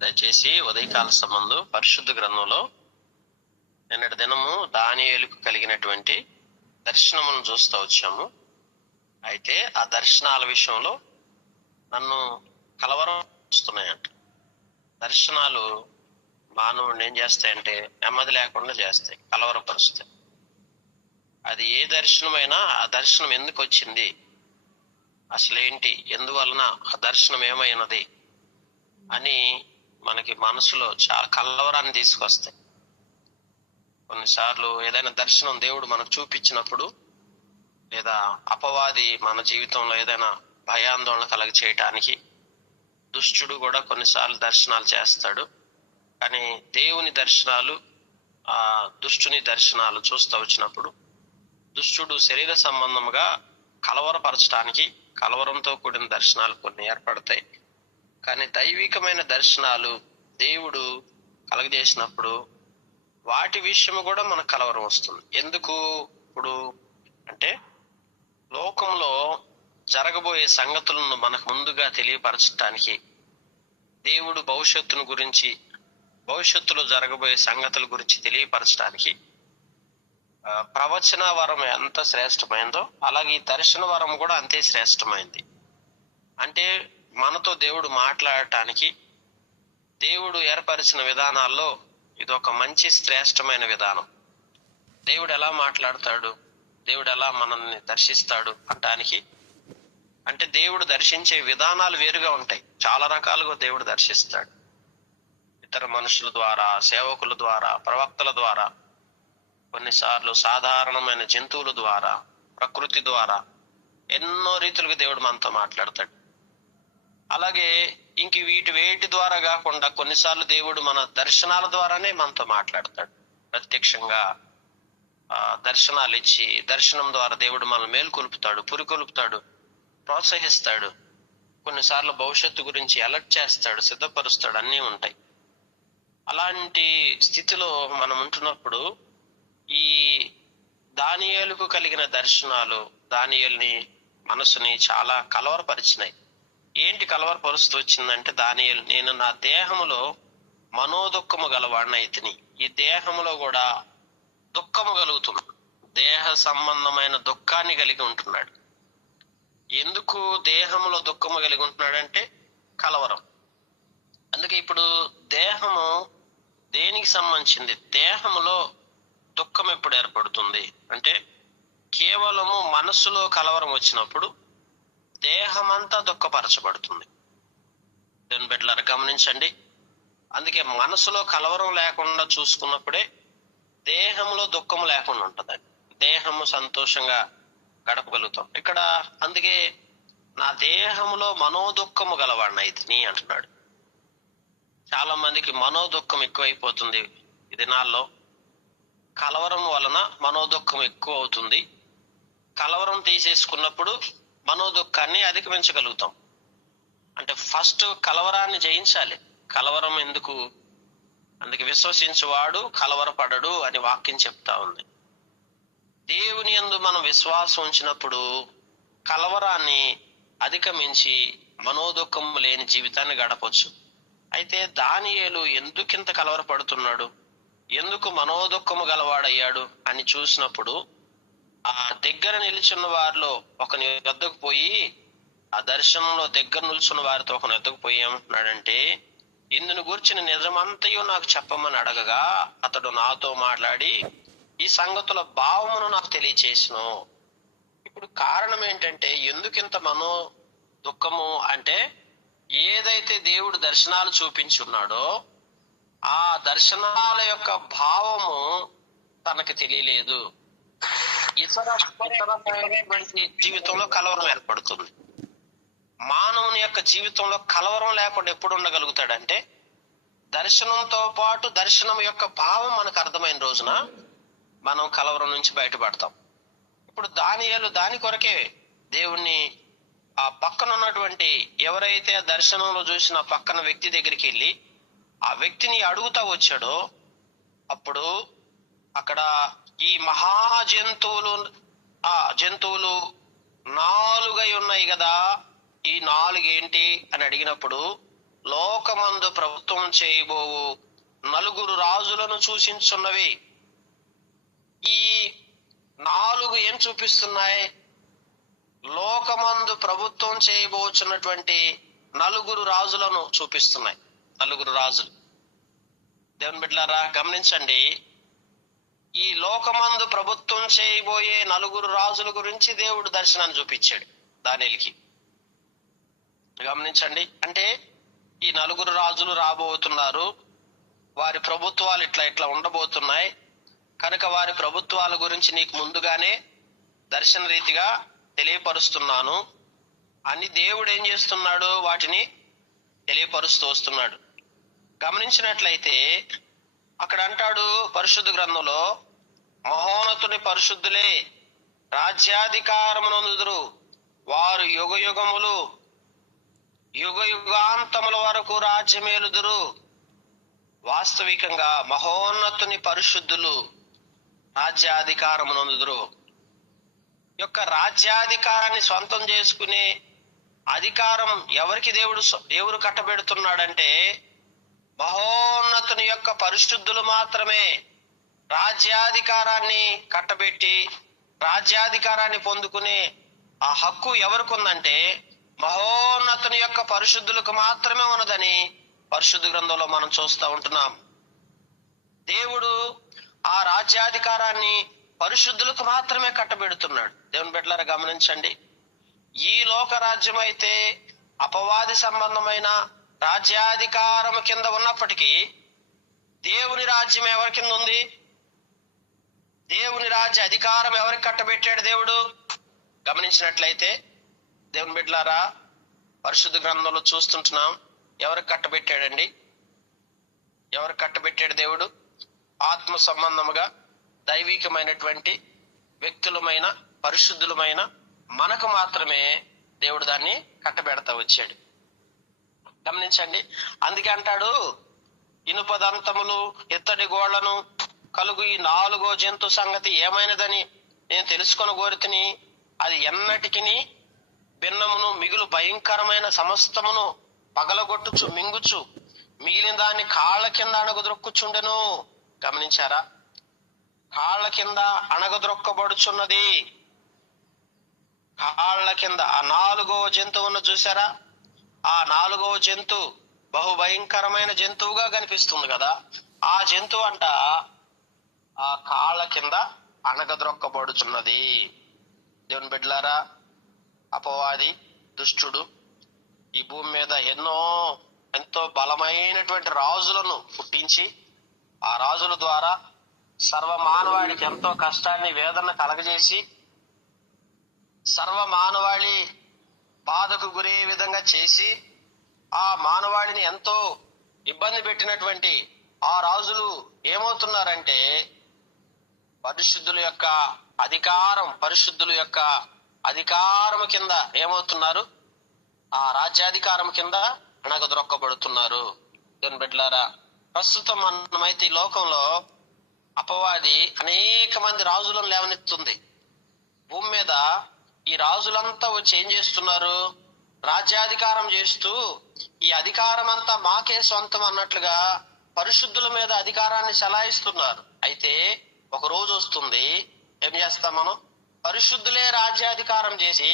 దయచేసి ఉదయకాల సంబంధం పరిశుద్ధ గ్రంథంలో నిన్నటి దినము దానియేలుకు కలిగినటువంటి దర్శనమును చూస్తూ వచ్చాము. అయితే ఆ దర్శనాల విషయంలో నన్ను కలవరం వస్తున్నాయంట. దర్శనాలు మానవుడిని ఏం చేస్తాయంటే నెమ్మది లేకుండా చేస్తాయి, కలవరపరుస్తాయి. అది ఏ దర్శనమైనా ఆ దర్శనం ఎందుకు వచ్చింది, అసలేంటి, ఎందువలన ఆ దర్శనం ఏమైనది అని మనకి మనసులో చాలా కలవరాన్ని తీసుకొస్తాయి. కొన్నిసార్లు ఏదైనా దర్శనం దేవుడు మనకు చూపించినప్పుడు, లేదా అపవాది మన జీవితంలో ఏదైనా భయాందోళన కలగ చేయటానికి దుష్టుడు కూడా కొన్నిసార్లు దర్శనాలు చేస్తాడు. కానీ దేవుని దర్శనాలు, ఆ దుష్టుని దర్శనాలు చూస్తూ వచ్చినప్పుడు దుష్టుడు శరీర సంబంధంగా కలవరపరచడానికి, కలవరంతో కూడిన దర్శనాలు కొన్ని ఏర్పడతాయి. కానీ దైవికమైన దర్శనాలు దేవుడు కలగజేసినప్పుడు వాటి విషయము కూడా మనకు కలవరం వస్తుంది. ఎందుకు? ఇప్పుడు అంటే లోకంలో జరగబోయే సంగతులను మనకు ముందుగా తెలియపరచడానికి, దేవుడు భవిష్యత్తును గురించి, భవిష్యత్తులో జరగబోయే సంగతుల గురించి తెలియపరచడానికి ప్రవచన వరం ఎంత శ్రేష్టమైందో అలాగే ఈ దర్శన వరం కూడా అంతే శ్రేష్టమైంది. అంటే మనతో దేవుడు మాట్లాడటానికి దేవుడు ఏర్పరిచిన విధానాల్లో ఇది ఒక మంచి శ్రేష్టమైన విధానం. దేవుడు ఎలా మాట్లాడతాడు, దేవుడు ఎలా మనల్ని దర్శిస్తాడు అంటానికి, అంటే దేవుడు దర్శించే విధానాలు వేరుగా ఉంటాయి. చాలా రకాలుగా దేవుడు దర్శిస్తాడు. ఇతర మనుషుల ద్వారా, సేవకుల ద్వారా, ప్రవక్తల ద్వారా, కొన్నిసార్లు సాధారణమైన జంతువుల ద్వారా, ప్రకృతి ద్వారా, ఎన్నో రీతులుగా దేవుడు మనతో మాట్లాడతాడు. అలాగే ఇంక వేటి ద్వారా కాకుండా కొన్నిసార్లు దేవుడు మన దర్శనాల ద్వారానే మనతో మాట్లాడతాడు. ప్రత్యక్షంగా దర్శనాలు ఇచ్చి, దర్శనం ద్వారా దేవుడు మనల్ని మేల్కొల్పుతాడు, పురికొల్పుతాడు, ప్రోత్సహిస్తాడు. కొన్నిసార్లు భవిష్యత్తు గురించి అలర్ట్ చేస్తాడు, సిద్ధపరుస్తాడు, అన్నీ ఉంటాయి. అలాంటి స్థితిలో మనం ఉంటున్నప్పుడు ఈ దానియేలుకు కలిగిన దర్శనాలు దానియేలుని మనసుని చాలా కలవరపరిచినాయి. ఏంటి కలవరపరుస్తూ వచ్చిందంటే, దానియేలు, నేను నా దేహములో మనోదుఖము గలవాడినైతిని. ఈ దేహములో కూడా దుఃఖము కలుగుతుంది, దేహ సంబంధమైన దుఃఖాన్ని కలిగి ఉంటున్నాడు. ఎందుకు దేహములో దుఃఖము కలిగి ఉంటున్నాడంటే కలవరం. అందుకే ఇప్పుడు దేహము దేనికి సంబంధించింది? దేహములో దుఃఖం ఎప్పుడు ఏర్పడుతుంది అంటే కేవలము మనస్సులో కలవరం వచ్చినప్పుడు దేహమంతా దుఃఖపరచబడుతుంది. దాని బిడ్డలారా గమనించండి. అందుకే మనసులో కలవరం లేకుండా చూసుకున్నప్పుడే దేహంలో దుఃఖం లేకుండా ఉంటది, దేహము సంతోషంగా గడపగలుగుతాం. ఇక్కడ అందుకే నా దేహంలో మనోదుఖము గలవాడినైతిని అంటున్నాడు. చాలా మందికి మనోదుఖం ఎక్కువైపోతుంది ఈ దినాల్లో. కలవరం వలన మనోదుఖం ఎక్కువ అవుతుంది. కలవరం తీసేసుకున్నప్పుడు మనోదుఖాన్ని అధిగమించగలుగుతాం. అంటే ఫస్ట్ కలవరాన్ని జయించాలి. కలవరం ఎందుకు? అందుకే విశ్వసించువాడు కలవరపడడు అని వాక్యం చెప్తా ఉంది. దేవుని యందు మనం విశ్వాసం ఉంచినప్పుడు కలవరాన్ని అధిగమించి మనోదుఖం లేని జీవితాన్ని గడపొచ్చు. అయితే దానియేలు ఎందుకింత కలవరపడుతున్నాడు, ఎందుకు మనోదుఖము గలవాడయ్యాడు అని చూసినప్పుడు, ఆ దగ్గర నిలిచిన వారిలో ఒకని వద్దకు పోయి, ఆ దర్శనంలో దగ్గర నిల్చున్న వారితో ఒకని వద్దకు పోయి ఏమంటున్నాడంటే, ఇందును గురించిన నిజమంతయు నాకు చెప్పమని అడగగా అతడు నాతో మాట్లాడి ఈ సంగతుల భావమును నాకు తెలియచేసిను. ఇప్పుడు కారణం ఏంటంటే, ఎందుకింత మనో దుఃఖము అంటే, ఏదైతే దేవుడు దర్శనాలు చూపించున్నాడో ఆ దర్శనాల యొక్క భావము తనకు తెలియలేదు. ఇతర జీవితంలో కలవరం ఏర్పడుతుంది. మానవుని యొక్క జీవితంలో కలవరం లేకుండా ఎప్పుడు ఉండగలుగుతాడంటే, దర్శనంతో పాటు దర్శనం యొక్క భావం మనకు అర్థమైన రోజున మనం కలవరం నుంచి బయటపడతాం. ఇప్పుడు దానియేలు దాని కొరకే దేవుణ్ణి ఆ పక్కన ఉన్నటువంటి, ఎవరైతే ఆ దర్శనంలో చూసిన పక్కన వ్యక్తి దగ్గరికి వెళ్ళి ఆ వ్యక్తిని అడుగుతా వచ్చాడో, అప్పుడు అక్కడ ఈ జంతువులు 4 ఉన్నాయి కదా, ఈ 4 ఏంటి అని అడిగినప్పుడు లోకమందు ప్రభుత్వం చేయబోవు నలుగురు రాజులను సూచించున్నవి. ఈ 4 ఏం చూపిస్తున్నాయి? లోకమందు ప్రభుత్వం చేయబోచున్నటువంటి 4 రాజులను చూపిస్తున్నాయి. 4 రాజులు. దేవుని బిడ్డలారా గమనించండి, ఈ లోకమందు ప్రభుత్వం చేయబోయే 4 రాజుల గురించి దేవుడు దర్శనాన్ని చూపించాడు దానియేలుకి. గమనించండి, అంటే ఈ 4 రాజులు రాబోతున్నారు, వారి ప్రభుత్వాలు ఇట్లా ఉండబోతున్నాయి కనుక వారి ప్రభుత్వాల గురించి నీకు ముందుగానే దర్శన రీతిగా తెలియపరుస్తున్నాను అని దేవుడు ఏం చేస్తున్నాడు? వాటిని తెలియపరుస్తూ వస్తున్నాడు. గమనించినట్లయితే అక్కడ అంటాడు పరిశుద్ధ గ్రంథంలో, మహోన్నతుని పరిశుద్ధులే రాజ్యాధికారమునందుదురు, వారు యుగ యుగాంతముల వరకు రాజ్యమేలుదురు. వాస్తవికంగా మహోన్నతుని పరిశుద్ధులు రాజ్యాధికారమునందుదురు. యొక్క రాజ్యాధికారాన్ని స్వంతం చేసుకునే అధికారం ఎవరికి దేవుడు కట్టబెడుతున్నాడంటే మహోన్నతుని యొక్క పరిశుద్ధులు మాత్రమే రాజ్యాధికారాన్ని కట్టబెట్టి రాజ్యాధికారాన్ని పొందుకునే ఆ హక్కు ఎవరికి ఉందంటే మహోన్నతుని యొక్క పరిశుద్ధులకు మాత్రమే ఉన్నదని పరిశుద్ధ గ్రంథంలో మనం చూస్తూ ఉంటున్నాం. దేవుడు ఆ రాజ్యాధికారాన్ని పరిశుద్ధులకు మాత్రమే కట్టబెడుతున్నాడు. దేవుని బిడ్డలారా గమనించండి, ఈ లోక రాజ్యం అయితే అపవాది సంబంధమైన రాజ్యాధికారం కింద ఉన్నప్పటికీ దేవుని రాజ్యం ఎవరి కింద ఉంది? దేవుని రాజ్య అధికారం ఎవరికి కట్టబెట్టాడు దేవుడు? గమనించినట్లయితే దేవుని బిడ్డలారా పరిశుద్ధ గ్రంథంలో చూస్తుంటున్నాం, ఎవరికి కట్టబెట్టాడండి? ఎవరికి కట్టబెట్టాడు దేవుడు? ఆత్మ సంబంధముగా దైవికమైనటువంటి వ్యక్తులమైన పరిశుద్ధులమైన మనకు మాత్రమే దేవుడు దాన్ని కట్టబెడతా వచ్చాడు. గమనించండి, అందుకే అంటాడు, ఇనుపదంతములు ఇత్తడి గోళ్లను కలుగు ఈ 4వ జంతు సంగతి ఏమైనదని నేను తెలుసుకొని కోరితిని, అది ఎన్నటికిని భిన్నమును మిగులు భయంకరమైన సమస్తమును పగలగొట్టుచు మింగుచు మిగిలిన దాన్ని కాళ్ళ కింద అణగదొక్కుచుండెను. గమనించారా? కాళ్ళ కింద అణగదొక్కబడుచున్నది. కాళ్ళ కింద ఆ 4వ జంతువును చూసారా? ఆ 4వ జంతువు బహుభయంకరమైన జంతువుగా కనిపిస్తుంది కదా. ఆ జంతువు అంట ఆ కాళ్ళ కింద అణగద్రొక్కబడుచున్నది. దేవుని బిడ్డలారా, అపవాది దుష్టుడు ఈ భూమి మీద ఎంతో బలమైనటువంటి రాజులను పుట్టించి ఆ రాజుల ద్వారా సర్వమానవాళికి ఎంతో కష్టాన్ని వేదన కలగజేసి సర్వమానవాళి బాధకు గురే విధంగా చేసి ఆ మానవాళిని ఎంతో ఇబ్బంది పెట్టినటువంటి ఆ రాజులు ఏమవుతున్నారంటే పరిశుద్ధుల యొక్క అధికారం కింద ఏమవుతున్నారు? ఆ రాజ్యాధికారం కింద అణగదొక్కబడుతున్నారు. దేవుని బిడ్డలారా, ప్రస్తుతం మనమైతే ఈ లోకంలో అపవాది అనేక మంది రాజులను లేవనెత్తుంది. భూమి మీద ఈ రాజులంతా వచ్చి ఏం చేస్తున్నారు? రాజ్యాధికారం చేస్తూ ఈ అధికారం అంతా మాకే సొంతం అన్నట్లుగా పరిశుద్ధుల మీద అధికారాన్ని చలాయిస్తున్నారు. అయితే ఒక రోజు వస్తుంది, ఏం చేస్తాం మనం? పరిశుద్ధులే రాజ్యాధికారం చేసి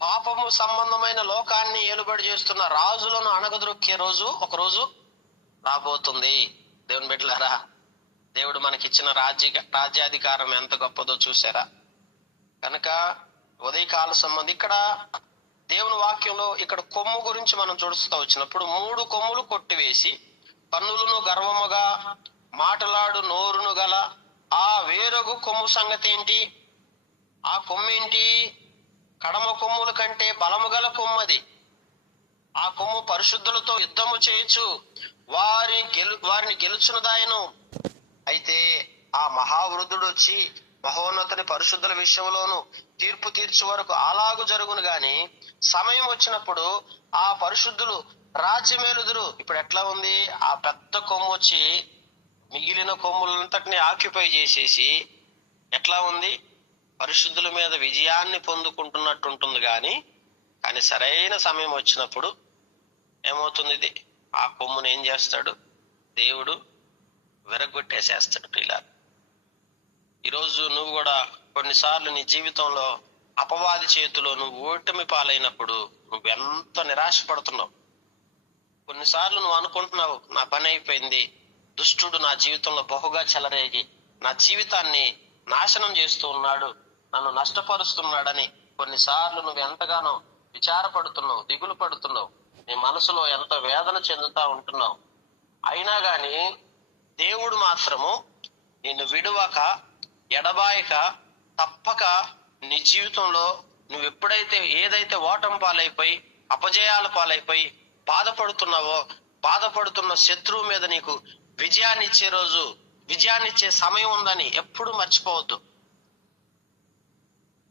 పాపము సంబంధమైన లోకాన్ని ఏలుబడి చేస్తున్న రాజులను అణగదొక్కే ఒక రోజు రాబోతుంది. దేవుని బిడ్డలారా, దేవుడు మనకిచ్చిన రాజ్యాధికారం ఎంత గొప్పదో చూసారా? కనుక ఉదయకాల సంబంధం ఇక్కడ దేవుని వాక్యంలో ఇక్కడ కొమ్ము గురించి మనం చూస్తూ వచ్చినప్పుడు 3 కొమ్ములు కొట్టివేసి కన్నులను గర్వముగా మాటలాడు నోరును గల ఆ వేరొక కొమ్ము సంగతి ఏంటి? ఆ కొమ్మేంటి? కడమ కొమ్ముల కంటే బలము గల కొమ్మది. ఆ కొమ్ము పరిశుద్ధులతో యుద్ధము చేయొచ్చు, వారిని గెలుచున్నదాయను. అయితే ఆ మహావృద్ధుడు వచ్చి మహోన్నతుని పరిశుద్ధుల విషయంలోను తీర్పు తీర్చు వరకు అలాగు జరుగును గాని సమయం వచ్చినప్పుడు ఆ పరిశుద్ధులు రాజ్యమేలుదురు. ఇప్పుడు ఎట్లా ఉంది? ఆ పెద్ద కొమ్ము వచ్చి మిగిలిన కొమ్ములంతటిని ఆక్యుపై చేసేసి ఎట్లా ఉంది? పరిశుద్ధుల మీద విజయాన్ని పొందుకుంటున్నట్టు ఉంటుంది కానీ సరైన సమయం వచ్చినప్పుడు ఏమవుతుంది? ఇది ఆ కొమ్మును ఏం చేస్తాడు? దేవుడు విరగొట్టేసేస్తాడు. పిల్లలు, ఈరోజు నువ్వు కూడా కొన్నిసార్లు నీ జీవితంలో అపవాది చేతిలో నువ్వు ఓటమి పాలైనప్పుడు నువ్వు ఎంత నిరాశపడుతున్నావు. కొన్నిసార్లు నువ్వు అనుకుంటున్నావు, నా పని అయిపోయింది, దుష్టుడు నా జీవితంలో బహుగా చెలరేగి నా జీవితాన్ని నాశనం చేస్తూ ఉన్నాడు, నన్ను నష్టపరుస్తున్నాడని కొన్నిసార్లు నువ్వు ఎంతగానో విచారపడుతున్నావు, దిగులు పడుతున్నావు, నీ మనసులో ఎంత వేదన చెందుతా ఉంటున్నావు. అయినా గాని దేవుడు మాత్రము నిన్ను విడువక, ఎడబాయక, తప్పక నీ జీవితంలో నువ్వు ఎప్పుడైతే ఏదైతే ఓటమి పాలైపోయి, అపజయాల పాలైపోయి బాధపడుతున్నావో, బాధపడుతున్న శత్రువు మీద నీకు విజయాన్ని ఇచ్చే రోజు, విజయాన్ని ఇచ్చే సమయం ఉందని ఎప్పుడు మర్చిపోవద్దు.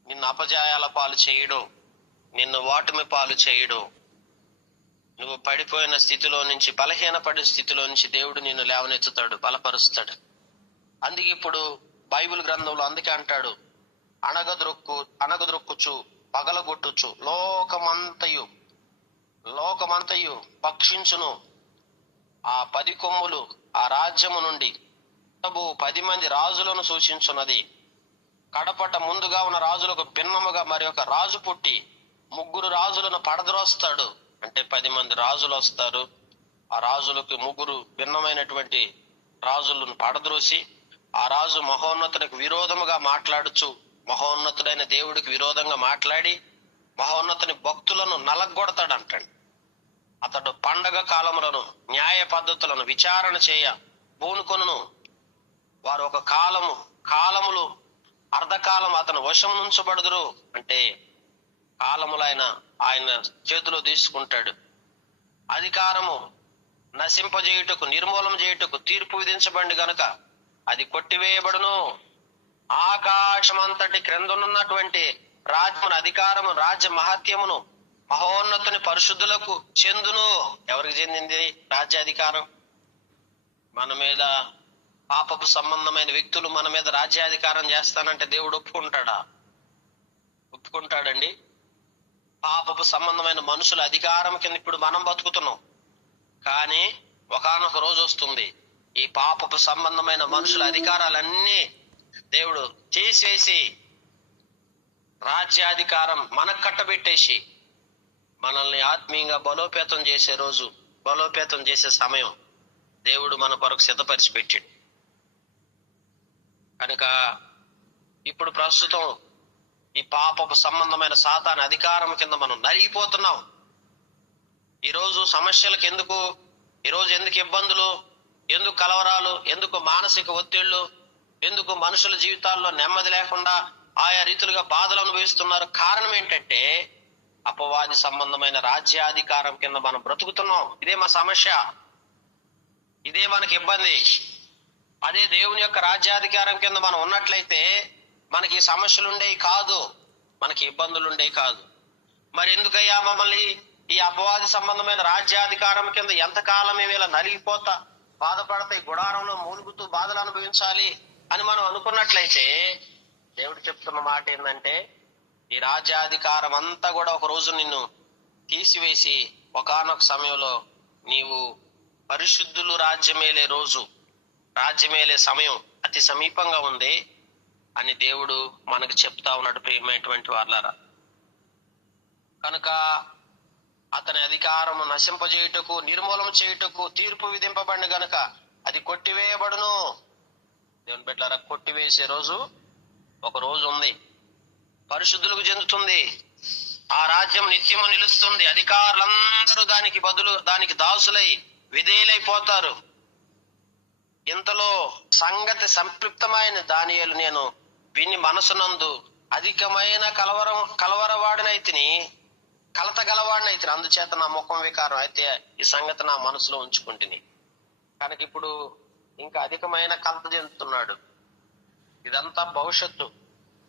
నిన్ను అపజయాల పాలు చేయడం, నిన్ను ఓటమి పాలు చేయడం, నువ్వు పడిపోయిన స్థితిలో నుంచి, బలహీనపడిన స్థితిలో నుంచి దేవుడు నిన్ను లేవనెత్తుతాడు, బలపరుస్తాడు. అందుకే ఇప్పుడు బైబిల్ గ్రంథంలో అందుకే అంటాడు, అనగదొక్కుచు పగలగొట్టుచు లోకమంతయు భక్షించును ఆ 10 కొమ్ములు ఆ రాజ్యము నుండి 10 మంది రాజులను సూచించున్నది. కడపట ముందుగా ఉన్న రాజులకు భిన్నముగా మరి ఒక రాజు పుట్టి 3 రాజులను పడద్రోస్తాడు. అంటే 10 మంది రాజులు వస్తారు, ఆ రాజులకు 3 భిన్నమైనటువంటి రాజులను పడద్రోసి, ఆ రాజు మహోన్నతునికి విరోధముగా మాట్లాడుచు, మహోన్నతుడైన దేవుడికి విరోధంగా మాట్లాడి మహోన్నతుని భక్తులను నలగొడతాడు అంటాడు. అతడు పండగ కాలములను, న్యాయ పద్ధతులను విచారణ చేయ పూనుకొనును. వారు ఒక కాలములు అర్ధకాలం అతను వశం నుంచబడుదురు. అంటే కాలములైన ఆయన చేతిలో తీసుకుంటాడు. అధికారము నశింపజేయుటకు, నిర్మూలన చేయుటకు తీర్పు విధించబడి గనుక అది కొట్టివేయబడును. ఆకాశమంతటి క్రిందనున్నటువంటి రాజ్యమును, అధికారము, రాజ్య మహత్యమును మహోన్నతుని పరిశుద్ధులకు చెందును. ఎవరికి చెందింది రాజ్యాధికారం? మన మీద పాపపు సంబంధమైన వ్యక్తులు మన మీద రాజ్యాధికారం చేస్తానంటే దేవుడు ఒప్పుకుంటాడా? ఒప్పుకుంటాడండి? పాపపు సంబంధమైన మనుషుల అధికారం కింద ఇప్పుడు మనం బతుకుతున్నాం. కానీ ఒకానొక రోజు వస్తుంది, ఈ పాపపు సంబంధమైన మనుషుల అధికారాలన్నీ దేవుడు తీసేసి రాజ్యాధికారం మనకు కట్టబెట్టేసి మనల్ని ఆత్మీయంగా బలోపేతం చేసే రోజు, బలోపేతం చేసే సమయం దేవుడు మన కొరకు సిద్ధపరిచి పెట్టాడు. కనుక ఇప్పుడు ప్రస్తుతం ఈ పాపపు సంబంధమైన సాతాను అధికారం కింద మనం నలిగిపోతున్నాం. ఈరోజు సమస్యలకు ఈరోజు ఎందుకు ఇబ్బందులు, ఎందుకు కలవరాలు, ఎందుకు మానసిక ఒత్తిళ్లు, ఎందుకు మనుషుల జీవితాల్లో నెమ్మది లేకుండా ఆయా రీతులుగా బాధలు అనుభవిస్తున్నారు? కారణం ఏంటంటే అపవాది సంబంధమైన రాజ్యాధికారం కింద మనం బ్రతుకుతున్నాం. ఇదే మా సమస్య, ఇదే మనకి ఇబ్బంది. అదే దేవుని యొక్క రాజ్యాధికారం కింద మనం ఉన్నట్లయితే మనకి సమస్యలు ఉండేవి కాదు, మనకి ఇబ్బందులు ఉండేవి కాదు. మరి ఎందుకయ్యా మమ్మల్ని ఈ అపవాది సంబంధమైన రాజ్యాధికారం కింద ఎంతకాలం మేము ఇలా నలిగిపోతా, బాధపడతాయి, గుడారంలో మూలుగుతూ బాధలు అనుభవించాలి అని మనం అనుకున్నట్లయితే దేవుడు చెప్తున్న మాట ఏంటంటే, ఈ రాజ్యాధికారం అంతా కూడా ఒక రోజు నిన్ను తీసివేసి ఒకానొక సమయంలో నీవు పరిశుద్ధులు రాజ్యమేలే రోజు, రాజ్యమేలే సమయం అతి సమీపంగా ఉంది అని దేవుడు మనకు చెప్తా ఉన్నాడు. ప్రియమైనటువంటి వాళ్ళారా, కనుక అతని అధికారము నశింపజేయుటకు, నిర్మూలన చేయుటకు తీర్పు విధింపబడిన గనుక అది కొట్టివేయబడును. దేవుని బిడ్డలారా, కొట్టివేసే రోజు ఒక రోజు ఉంది, పరిశుద్ధులకు చెందుతుంది. ఆ రాజ్యం నిత్యము నిలుస్తుంది. అధికారులందరూ దానికి దాసులై విధేయులైపోతారు. ఇంతలో సంగతి సంప్లిప్తమైన దానియేలు నేను విని మనసునందు అధికమైన కలవరవాడినైతిని, కలత గలవాడినైతిని, అందుచేత నా ముఖం వికారం అయితే ఈ సంగతి నా మనసులో ఉంచుకుంటుని. కనుక ఇప్పుడు ఇంకా అధికమైన కలత చెందుతున్నాడు. ఇదంతా భవిష్యత్తు,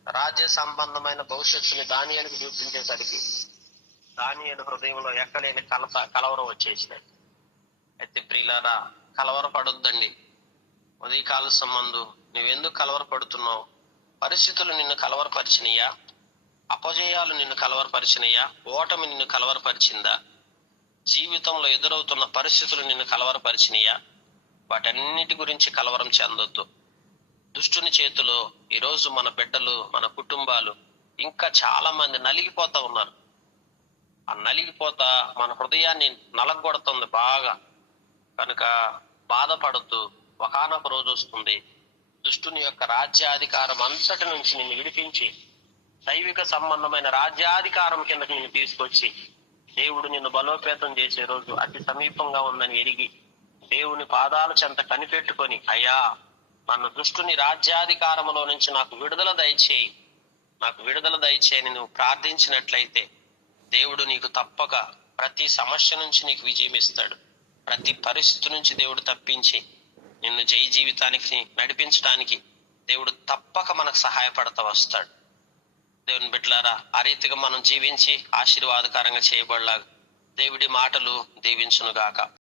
రాజ్య సంబంధమైన భవిష్యత్తుని దానియేలుకు చూపించేసరికి దానియేలు హృదయంలో ఎక్కలేని కలవరం వచ్చేసినాయి. అయితే ప్రియులారా, కలవరపడొద్దండి. ఉదయకాల సంబంధం నువ్వెందుకు కలవరపడుతున్నావు? పరిస్థితులు నిన్ను కలవరపరిచినయా? అపజయాలు నిన్ను కలవరపరిచినయా? ఓటమి నిన్ను కలవరపరిచిందా? జీవితంలో ఎదురవుతున్న పరిస్థితులు నిన్ను కలవరపరిచినయా? వాటన్నిటి గురించి కలవరం చెందొద్దు. దుష్టుని చేతిలో ఈరోజు మన బిడ్డలు, మన కుటుంబాలు ఇంకా చాలా మంది నలిగిపోతా ఉన్నారు. ఆ నలిగిపోతా మన హృదయాన్ని నలగొడుతుంది బాగా. కనుక బాధపడుతూ ఒకానొక రోజు వస్తుంది, దుష్టుని యొక్క రాజ్యాధికారం అంతటి నుంచి నిన్ను విడిపించి దైవిక సంబంధమైన రాజ్యాధికారం కిందకి నిన్ను తీసుకొచ్చి దేవుడు నిన్ను బలోపేతం చేసే రోజు అతి సమీపంగా ఉందని ఎరిగి దేవుని పాదాల చెంత కనిపెట్టుకొని, అయ్యా నన్ను దుష్టుని రాజ్యాధికారములో నుంచి నాకు విడుదల దయచేయని నువ్వు ప్రార్థించినట్లయితే దేవుడు నీకు తప్పక ప్రతి సమస్య నుంచి నీకు విజయం ఇస్తాడు. ప్రతి పరిస్థితి నుంచి దేవుడు తప్పించి నిన్ను జయ జీవితానికి నడిపించడానికి దేవుడు తప్పక మనకు సహాయపడతా వస్తాడు. దేవుని బిడ్డలారా, ఆ రీతిగా మనం జీవించి ఆశీర్వాదకరంగా చేయబడలాగా దేవుడి మాటలు దీవించును గాక.